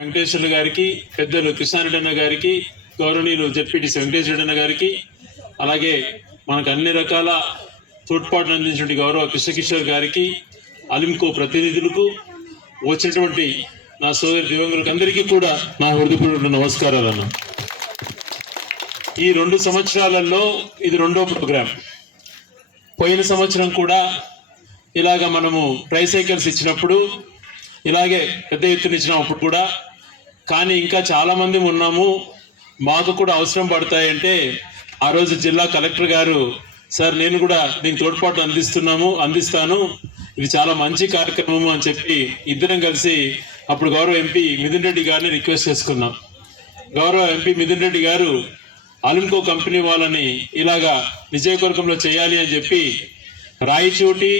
వెంకటేశ్వర్లు గారికి పెద్దలు కిసాన్ గారికి గౌరవనీయులు జడ్పీటీ వెంకటేశ్వర అన్న గారికి అలాగే మనకు అన్ని రకాల తోడ్పాటును అందించినటువంటి గౌరవ కృష్ణకిషోర్ గారికి అలింకో ప్రతినిధులకు వచ్చినటువంటి నా సోదరి దివంగులకు అందరికీ కూడా నా హృదయపూర్వక నమస్కారాలు అన్న. ఈ రెండు సంవత్సరాలలో ఇది రెండో ప్రోగ్రాం. పోయిన సంవత్సరం కూడా ఇలాగ మనము ట్రైసైకిల్స్ ఇచ్చినప్పుడు ఇలాగే పెద్ద ఎత్తున ఇచ్చినప్పుడు కూడా కానీ ఇంకా చాలామంది ఉన్నాము మాకు కూడా అవసరం పడతాయంటే ఆ రోజు జిల్లా కలెక్టర్ గారు సార్ నేను కూడా దీనికి తోడ్పాటు అందిస్తున్నాము అందిస్తాను ఇది చాలా మంచి కార్యక్రమము అని చెప్పి ఇద్దరం కలిసి అప్పుడు గౌరవ ఎంపీ మిథున్ రెడ్డి గారిని రిక్వెస్ట్ చేసుకున్నాం. గౌరవ ఎంపీ మిథున్ రెడ్డి గారు అలింకో కంపెనీ వాళ్ళని ఇలాగా విజయకొరకంలో చేయాలి అని చెప్పి రాయచోటి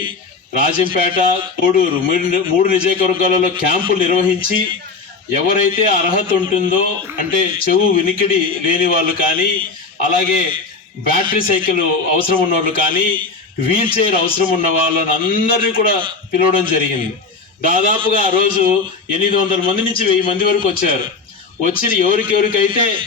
రాజంపేట కోడూరు మూడు మూడు నియోజకవర్గాలలో క్యాంపులు నిర్వహించి ఎవరైతే అర్హత ఉంటుందో అంటే చెవు వినికిడి లేని వాళ్ళు కానీ అలాగే బ్యాటరీ సైకిల్ అవసరం ఉన్న వాళ్ళు కానీ వీల్ చైర్ అవసరం ఉన్న వాళ్ళని అందరినీ కూడా పిలవడం జరిగింది. దాదాపుగా ఆ రోజు ఎనిమిది వందల మంది నుంచి వెయ్యి మంది వరకు వచ్చారు. వచ్చి ఎవరికెవరికైతే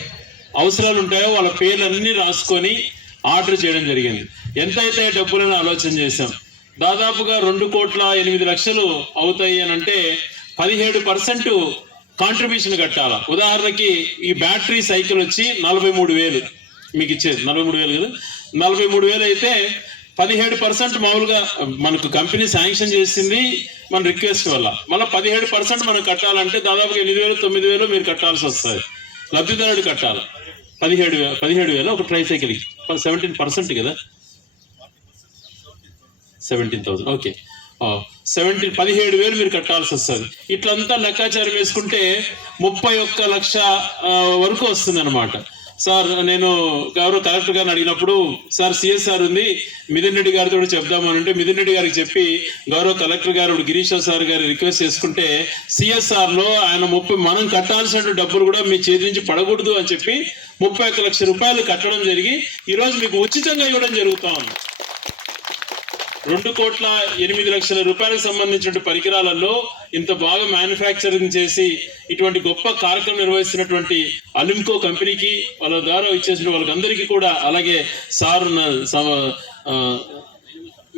అవసరాలు ఉంటాయో వాళ్ళ పేర్లన్నీ రాసుకొని ఆర్డర్ చేయడం జరిగింది. ఎంత అయితే డబ్బులను ఆలోచన చేశాం? దాదాపుగా రెండు కోట్ల ఎనిమిది లక్షలు అవుతాయి అని అంటే పదిహేడు పర్సెంట్ కాంట్రిబ్యూషన్ కట్టాల. ఉదాహరణకి ఈ బ్యాటరీ సైకిల్ వచ్చి నలభై మూడు వేలు. మీకు ఇచ్చేది నలభై మూడు వేలు కదా? నలభై మూడు వేలు అయితే పదిహేడు పర్సెంట్ మామూలుగా మనకు కంపెనీ శాంక్షన్ చేసింది మన రిక్వెస్ట్ వల్ల. మళ్ళీ పదిహేడు పర్సెంట్ మనం కట్టాలంటే దాదాపు ఎనిమిది వేలు తొమ్మిది వేలు మీరు కట్టాల్సి వస్తుంది. లబ్ధిదారుడు కట్టాలి. పదిహేడు వేలు పదిహేడు వేలు ఒక ట్రై సైకిల్కి సెవెంటీన్ పర్సెంట్ కదా? సెవెంటీన్ థౌసండ్ ఓకే సెవెంటీన్ పదిహేడు వేలు మీరు కట్టాల్సి వస్తుంది. ఇట్లంతా లెక్కాచారం వేసుకుంటే ముప్పై ఒక్క లక్ష వరకు వస్తుంది అనమాట సార్ నేను గౌరవ కలెక్టర్ గారిని అడిగినప్పుడు సార్ సిఎస్ఆర్ ఉంది. మిథున్ రెడ్డి గారితో చెప్దామని అంటే మిథున్ రెడ్డి గారికి చెప్పి గౌరవ కలెక్టర్ గారు ఇప్పుడు గిరీష్ సార్ గారి రిక్వెస్ట్ చేసుకుంటే సిఎస్ఆర్లో ఆయన ముప్పై మనం కట్టాల్సిన డబ్బులు కూడా మీ చేతి నుంచి పడకూడదు అని చెప్పి ముప్పై ఒక్క లక్ష రూపాయలు కట్టడం జరిగి ఈరోజు మీకు ఉచితంగా ఇవ్వడం జరుగుతూ ఉంది. రెండు కోట్ల ఎనిమిది లక్షల రూపాయలకు సంబంధించిన పరికరాలలో ఇంత బాగా మ్యానుఫ్యాక్చరింగ్ చేసి ఇటువంటి గొప్ప కార్యక్రమం నిర్వహిస్తున్నటువంటి అలింకో కంపెనీకి వాళ్ళ ద్వారా ఇచ్చేసిన వాళ్ళకందరికీ కూడా అలాగే సార్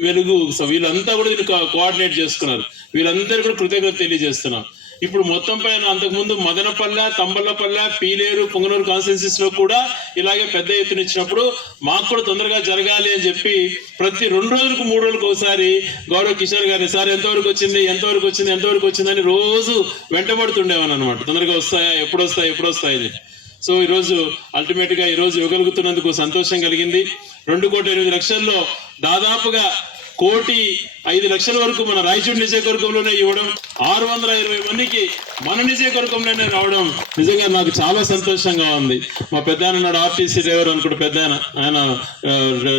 వెలుగు వీళ్ళంతా కూడా దీన్ని కోఆర్డినేట్ చేసుకున్నారు. వీళ్ళందరూ కూడా కృతజ్ఞత తెలియజేస్తున్నాం. ఇప్పుడు మొత్తం పైన అంతకుముందు మదనపల్లె తంబల్లపల్లె పీలేరు పొంగనూరు కాన్స్టిట్యూన్సీస్లో కూడా ఇలాగే పెద్ద ఎత్తున ఇచ్చినప్పుడు మాకు కూడా తొందరగా జరగాలి అని చెప్పి ప్రతి రెండు రోజులకు మూడు రోజులకు ఒకసారి గౌరవ్ కిషోర్ గారిని సార్ ఎంతవరకు వచ్చింది? ఎంతవరకు వచ్చింది? ఎంతవరకు వచ్చిందని రోజు వెంటబడుతుండేవాను అనమాట తొందరగా వస్తాయా? ఎప్పుడు వస్తాయి? ఎప్పుడు వస్తాయి? అని. సో ఈరోజు అల్టిమేట్గా ఈరోజు ఇవ్వగలుగుతున్నందుకు సంతోషం కలిగింది. రెండు కోట్ల ఎనిమిది లక్షల్లో దాదాపుగా కోటి ఐదు లక్షల వరకు మన రాయచూరు నియోజకవర్గంలోనే ఇవ్వడం ఆరు వందల ఇరవై మందికి మన నియోజకవర్గంలోనే రావడం నిజంగా నాకు చాలా సంతోషంగా ఉంది. మా పెద్ద ఆయన నాడు ఆర్టీసీ డ్రైవర్ అనుకుంటే పెద్ద ఆయన ఆయన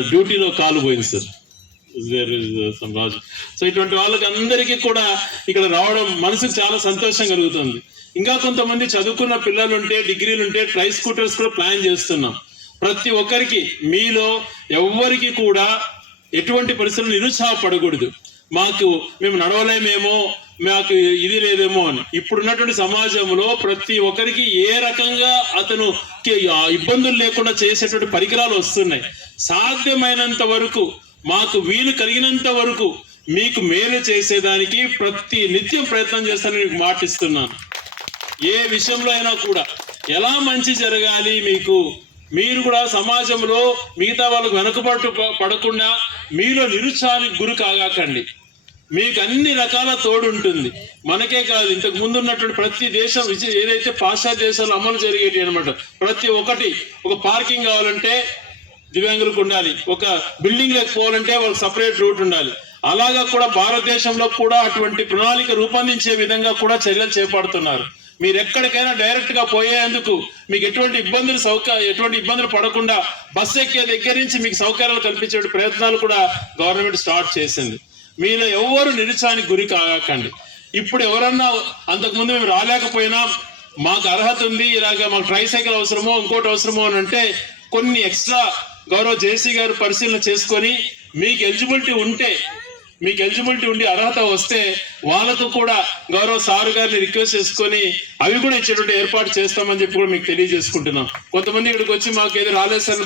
డ్యూటీలో కాలు పోయింది సార్. Uh, రాజు. సో ఇటువంటి వాళ్ళకి అందరికీ కూడా ఇక్కడ రావడం మనసుకు చాలా సంతోషం కలుగుతుంది. ఇంకా కొంతమంది చదువుకున్న పిల్లలు ఉంటే డిగ్రీలు ఉంటే ట్రై స్కూటర్స్ కూడా ప్లాన్ చేస్తున్నాం. ప్రతి ఒక్కరికి మీలో ఎవ్వరికి కూడా ఎటువంటి పరిస్థితులు నిరుత్సాహపడకూడదు. మాకు మేము నడవలేమేమో మాకు ఇది లేదేమో అని. ఇప్పుడున్నటువంటి సమాజంలో ప్రతి ఒక్కరికి ఏ రకంగా అతను ఇబ్బందులు లేకుండా చేసేటువంటి పరికరాలు వస్తున్నాయి. సాధ్యమైనంత వరకు మాకు వీలు కలిగినంత వరకు మీకు మేలు చేసేదానికి ప్రతి నిత్యం ప్రయత్నం చేస్తానని మీకు మాటిస్తున్నాను. ఏ విషయంలో అయినా కూడా ఎలా మంచి జరగాలి మీకు మీరు కూడా సమాజంలో మిగతా వాళ్ళకు వెనుకబాటు ప- పడకుండా మీలో నిరుత్సాహానికి గురి కాగాకండి. మీకు అన్ని రకాల తోడు ఉంటుంది మనకే కాదు ఇంతకు ముందు ఉన్నటువంటి ప్రతి దేశం ఏదైతే పాశ్చాత్య దేశాలు అమలు జరిగేటి అనమాట ప్రతి ఒక్కటి ఒక పార్కింగ్ కావాలంటే దివ్యాంగులకు ఉండాలి ఒక బిల్డింగ్ పోవాలంటే వాళ్ళకి సపరేట్ రూట్ ఉండాలి. అలాగా కూడా భారతదేశంలో కూడా అటువంటి ప్రణాళిక రూపొందించే విధంగా కూడా చర్యలు చేపడుతున్నారు. మీరు ఎక్కడికైనా డైరెక్ట్గా పోయేందుకు మీకు ఎటువంటి ఇబ్బందులు సౌక ఎటువంటి ఇబ్బందులు పడకుండా బస్సు ఎక్కే దగ్గర నుంచి మీకు సౌకర్యాలు కల్పించే ప్రయత్నాలు కూడా గవర్నమెంట్ స్టార్ట్ చేసింది. మీలో ఎవరు నిరుత్సాహానికి గురి కాకండి. ఇప్పుడు ఎవరన్నా అంతకుముందు మేము రాలేకపోయినా మాకు అర్హత ఉంది ఇలాగ మాకు ట్రై సైకిల్ అవసరమో ఇంకోటి అవసరమో అని అంటే కొన్ని ఎక్స్ట్రా గౌరవ జేసీ గారు పరిశీలన చేసుకొని మీకు ఎలిజిబిలిటీ ఉంటే మీకు ఎలిజిబిలిటీ ఉండి అర్హత వస్తే వాళ్ళతో కూడా గౌరవ సారు గారిని రిక్వెస్ట్ చేసుకొని అవి కూడా ఇచ్చేటువంటి ఏర్పాటు చేస్తామని చెప్పి కూడా మీకు తెలియజేసుకుంటున్నాం. కొంతమంది ఇక్కడికి వచ్చి మాకు ఏదో రాలేదు సార్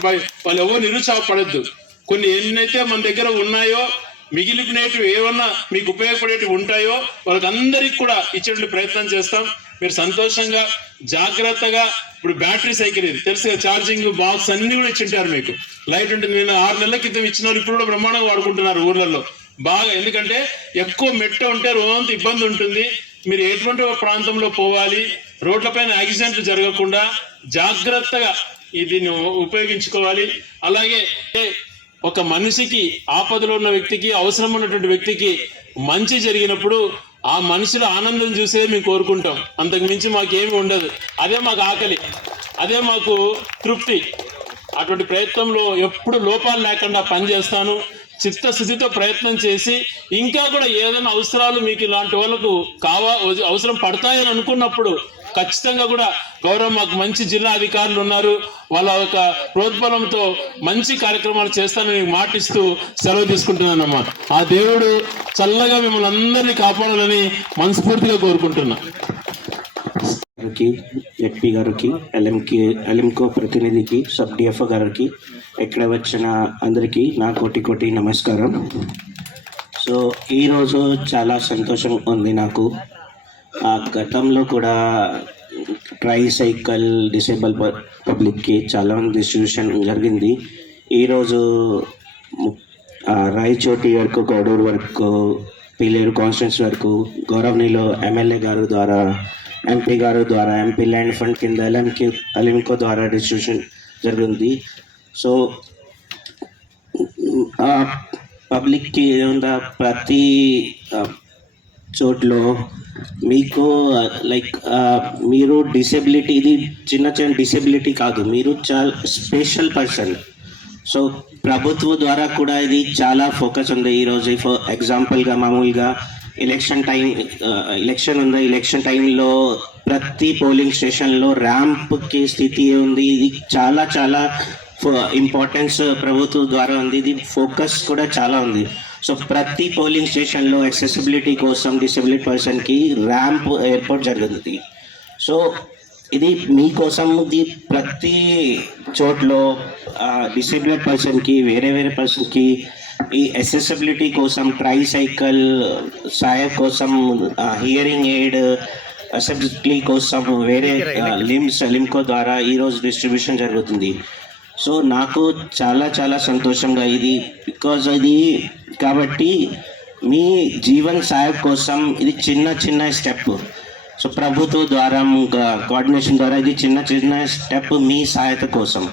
వాళ్ళు ఎవరు నిరుత్సాహపడద్దు. కొన్ని ఎన్నైతే మన దగ్గర ఉన్నాయో మిగిలినవి ఏమన్నా మీకు ఉపయోగపడేటివి ఉంటాయో వాళ్ళకి అందరికి కూడా ఇచ్చేటువంటి ప్రయత్నం చేస్తాం. మీరు సంతోషంగా జాగ్రత్తగా ఇప్పుడు బ్యాటరీ సైకిల్ ఇది. తెలుసు ఛార్జింగ్ బాక్స్ అన్ని కూడా ఇచ్చింటారు మీకు. లైట్ ఉంటుంది నేను ఆరు నెలల క్రితం ఇచ్చిన వాళ్ళు ఇప్పుడు కూడా బ్రహ్మాండంగా వాడుకుంటున్నారు ఊర్లలో. బాగా. ఎందుకంటే ఎక్కువ మెట్ట ఉంటే రోజంతా ఇబ్బంది ఉంటుంది. మీరు ఎటువంటి ఒక ప్రాంతంలో పోవాలి రోడ్లపైన యాక్సిడెంట్లు జరగకుండా జాగ్రత్తగా దీన్ని ఉపయోగించుకోవాలి. అలాగే ఒక మనిషికి ఆపదలో ఉన్న వ్యక్తికి అవసరం ఉన్నటువంటి వ్యక్తికి మంచి జరిగినప్పుడు ఆ మనిషిలో ఆనందం చూసేది మేము కోరుకుంటాం. అంతకు మించి మాకేమి ఉండదు. అదే మాకు ఆకలి. అదే మాకు తృప్తి. అటువంటి ప్రయత్నంలో ఎప్పుడు లోపాలు లేకుండా పనిచేస్తాను చిత్తశుద్ధితో ప్రయత్నం చేసి ఇంకా కూడా ఏదైనా అవసరాలు మీకు ఇలాంటి వాళ్ళకు కావా అవసరం పడతాయని అనుకున్నప్పుడు ఖచ్చితంగా కూడా గౌరవం మాకు మంచి జిల్లా అధికారులు ఉన్నారు. వాళ్ళ యొక్క ప్రోద్బలంతో మంచి కార్యక్రమాలు చేస్తానని మీకు మాటిస్తూ సెలవు తీసుకుంటున్నానమ్మా. ఆ దేవుడు చల్లగా మిమ్మల్ని అందరినీ కాపాడాలని మనస్ఫూర్తిగా కోరుకుంటున్నా. గారికి ఎస్పీ గారికి ఎల్ఎంకి ఎల్ఎంకో ప్రతినిధికి సబ్ డిఎఫ్ఓ గారికి ఇక్కడ వచ్చిన అందరికీ నా కోటి కోటి నమస్కారం. సో ఈరోజు చాలా సంతోషం ఉంది నాకు. ఆ గతంలో కూడా ట్రై సైకిల్ డిసేబుల్ పబ్లిక్కి చాలా డిస్ట్రిబ్యూషన్ జరిగింది. ఈరోజు రాయచోటి వరకు గౌడూరు వరకు పిల్లేరు కాన్స్టిట్యూన్స్ వరకు గౌరవనీలో ఎమ్మెల్యే గారు ద్వారా ఎంపీ గారు ద్వారా ఎంపీ ల్యాండ్ ఫండ్ కింద ఎల్ఎంకి ఎల్ఎంకో ద్వారా డిస్ట్రిబ్యూషన్ జరిగింది. సో ఆ, పబ్లిక్కి ఏముందా? ప్రతి చోట్లో మీకు లైక్ మీరు డిసెబిలిటీ ఇది చిన్న చిన్న డిసెబిలిటీ కాదు. మీరు చాలా స్పెషల్ పర్సన్. సో ప్రభుత్వం ద్వారా కూడా ఇది చాలా ఫోకస్ ఉంది ఈరోజు ఫర్ ఎగ్జాంపుల్గా మామూలుగా ఎలక్షన్ టైం ఎలక్షన్ ఉంది? ఎలక్షన్ టైంలో ప్రతి పోలింగ్ స్టేషన్లో ర్యాంప్కి స్థితి ఉంది. ఇది చాలా చాలా ఇంపార్టెన్స్ ప్రభుత్వం ద్వారా ఉంది. ఇది ఫోకస్ కూడా చాలా ఉంది. సో ప్రతి పోలింగ్ స్టేషన్లో అక్సెసిబిలిటీ కోసం డిసెబిలిటీ పర్సన్కి ర్యాంప్ ఏర్పాటు జరుగుతుంది. సో ఇది మీకోసం ఇది ప్రతి చోట్లో డిసేబుల్డ్ పర్సన్కి వేరే వేరే పర్సన్కి ఈ అసెసిబిలిటీ కోసం ట్రై సైకిల్ సాయం కోసం హియరింగ్ ఎయిడ్ అసెసిబిలిటీ కోసం వేరే లిమ్స్ లిమ్కో ద్వారా ఈరోజు డిస్ట్రిబ్యూషన్ జరుగుతుంది. సో నాకు చాలా చాలా సంతోషంగా ఇది. బికాజ్ ఇది కాబట్టి మీ జీవన్ సాయం కోసం ఇది చిన్న చిన్న స్టెప్ సో ప్రభుత్వ ద్వారా కోఆర్డినేషన్ ద్వారా ఇది చిన్న చిన్న స్టెప్ మీ సహాయత కోసం.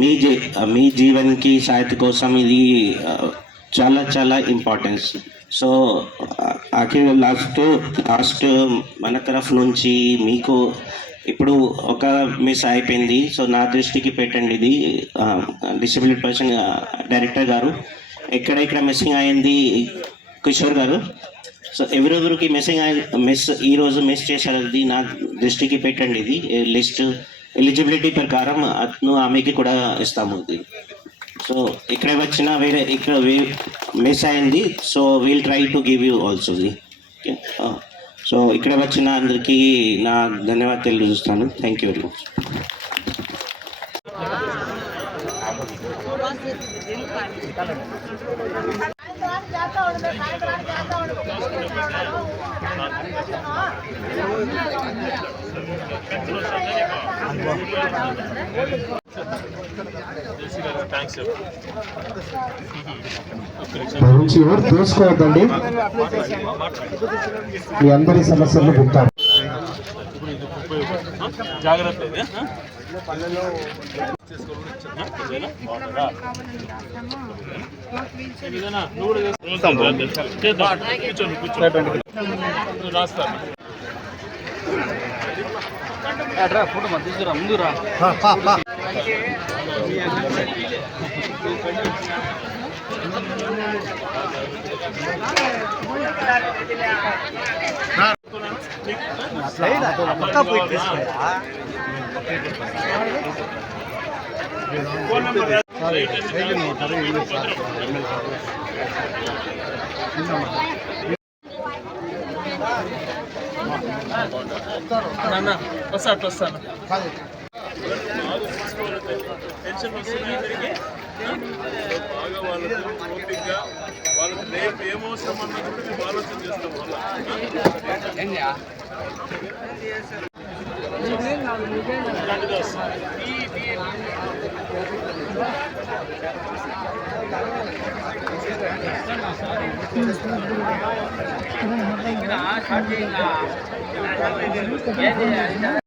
మీ జీ మీ జీవన్కి సహాయత కోసం ఇది చాలా చాలా ఇంపార్టెన్స్ సో ఆఖరి లాస్ట్ లాస్ట్ మన తరఫు నుంచి మీకు ఇప్పుడు ఒక మిస్ అయిపోయింది. సో నా దృష్టికి పెట్టండి. ఇది డిసబిలిటీ పర్సన్ డైరెక్టర్ గారు. ఎక్కడ ఇక్కడ మిస్సింగ్ అయింది కిషోర్ గారు. సో ఎవరెవరికి మిస్సింగ్ మిస్ ఈ రోజు మిస్ చేశారు. అది నా దృష్టికి పెట్టండి. ఇది లిస్ట్ ఎలిజిబిలిటీ ప్రకారం అతను ఆమెకి కూడా ఇస్తాము ఇది. సో ఇక్కడ వచ్చిన వేరే ఇక్కడ మిస్ అయింది. So we'll try to give you also so ఇక్కడ వచ్చిన అందరికీ నా ధన్యవాదాలు తెలియజేస్తాను థ్యాంక్ యూ వెరీ మచ్ నుంచి ఎవరు తెలుసుకోవద్దండి మీ అందరి సమస్యలను వింటారు జాగ్రత్త ఇది, ఆ? ముందు రా కూడా చేస్తావు. చేద్దాం. కూర్చోండి, వస్తాను టెన్షన్ వస్తున్నాయి బాగా వాళ్ళకు ఓపికగా వాళ్ళకి రేపు ఏం అవసరం అన్నది కూడా మేము ఆలోచన చేస్తాం వాళ్ళ.